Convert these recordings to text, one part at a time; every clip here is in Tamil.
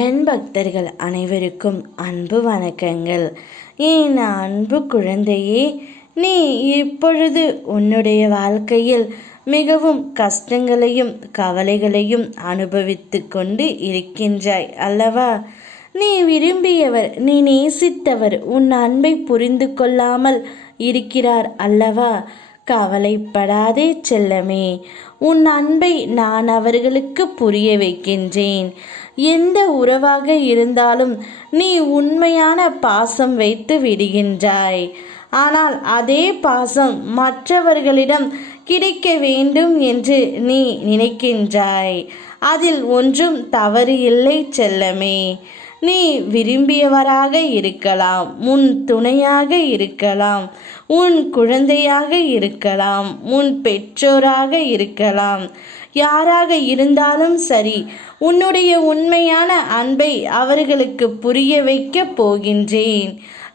என் பக்தர்கள் அனைவருக்கும் அன்பு வணக்கங்கள். என் அன்பு குழந்தையே, நீ இப்பொழுது உன்னுடைய வாழ்க்கையில் மிகவும் கஷ்டங்களையும் கவலைகளையும் அனுபவித்து கொண்டு இருக்கின்றாய் அல்லவா? நீ விரும்பியவர், நீ நேசித்தவர் உன் அன்பை புரிந்து கொள்ளாமல் இருக்கிறார் அல்லவா? கவலைப்படாதே செல்லமே, உன் அன்பை நான் அவர்களுக்கு புரிய வைக்கின்றேன். எந்த உறவாக இருந்தாலும் நீ உண்மையான பாசம் வைத்து விடுகின்றாய். ஆனால் அதே பாசம் மற்றவர்களிடம் கிடைக்க வேண்டும் என்று நீ நினைக்கின்றாய். அதில் ஒன்றும் தவறு இல்லை செல்லமே. நீ விரும்பியவராக இருக்கலாம், உன் துணையாக இருக்கலாம், உன் குழந்தையாக இருக்கலாம், உன் பெற்றோராக இருக்கலாம், யாராக இருந்தாலும் சரி, உன்னுடைய உண்மையான அன்பை அவர்களுக்கு புரிய வைக்கப் போகின்றேன்.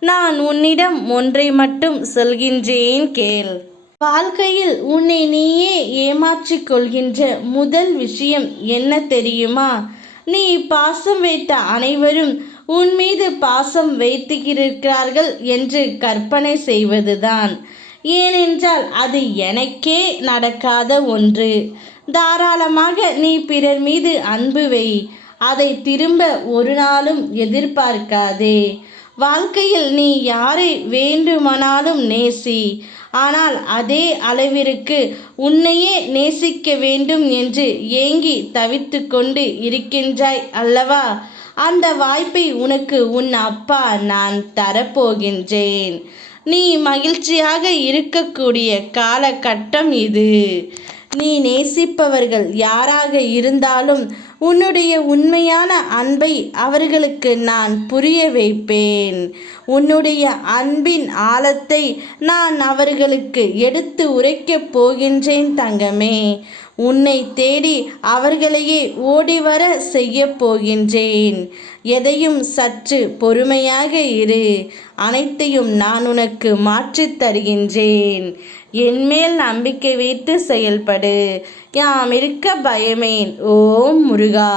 நான் உன்னிடம் ஒன்றை மட்டும் சொல்கின்றேன், கேள். வாழ்க்கையில் உன்னை நீயே ஏமாற்றிக் கொள்கின்ற முதல் விஷயம் என்ன தெரியுமா? நீ பாசம் வைத்த அனைவரும் உன் மீது பாசம் வைத்திருக்கிறார்கள் என்று கற்பனை செய்வதுதான். ஏனென்றால் அது எனக்கே நடக்காத ஒன்று. தாராளமாக நீ பிறர் மீது அன்பு வை, அதை திரும்ப ஒரு நாளும் எதிர்பார்க்காதே. வாழ்க்கையில் நீ யாரை வேண்டுமானாலும் நேசி, ஆனால் அதே அளவிற்கு உன்னையே நேசிக்க வேண்டும் என்று ஏங்கி தவித்து கொண்டு இருக்கின்றாய் அல்லவா? அந்த வாய்ப்பை உனக்கு உன் அப்பா நான் தரப்போகின்றேன். நீ மகிழ்ச்சியாக இருக்கக்கூடிய காலகட்டம் இது. நீ நேசிப்பவர்கள் யாராக இருந்தாலும் உன்னுடைய உண்மையான அன்பை அவர்களுக்கு நான் புரிய வைப்பேன். உன்னுடைய அன்பின் ஆழத்தை நான் அவர்களுக்கு எடுத்து உரைக்கப் போகின்றேன் தங்கமே. உன்னை தேடி அவர்களையே ஓடிவர செய்ய போகின்றேன். எதையும் சற்று பொறுமையாக இரு. அனைத்தையும் நான் உனக்கு மாற்றித் தருகின்றேன். என்மேல் நம்பிக்கை வைத்து செயல்படு. யாம் இருக்க பயமேன். ஓம் முருகா.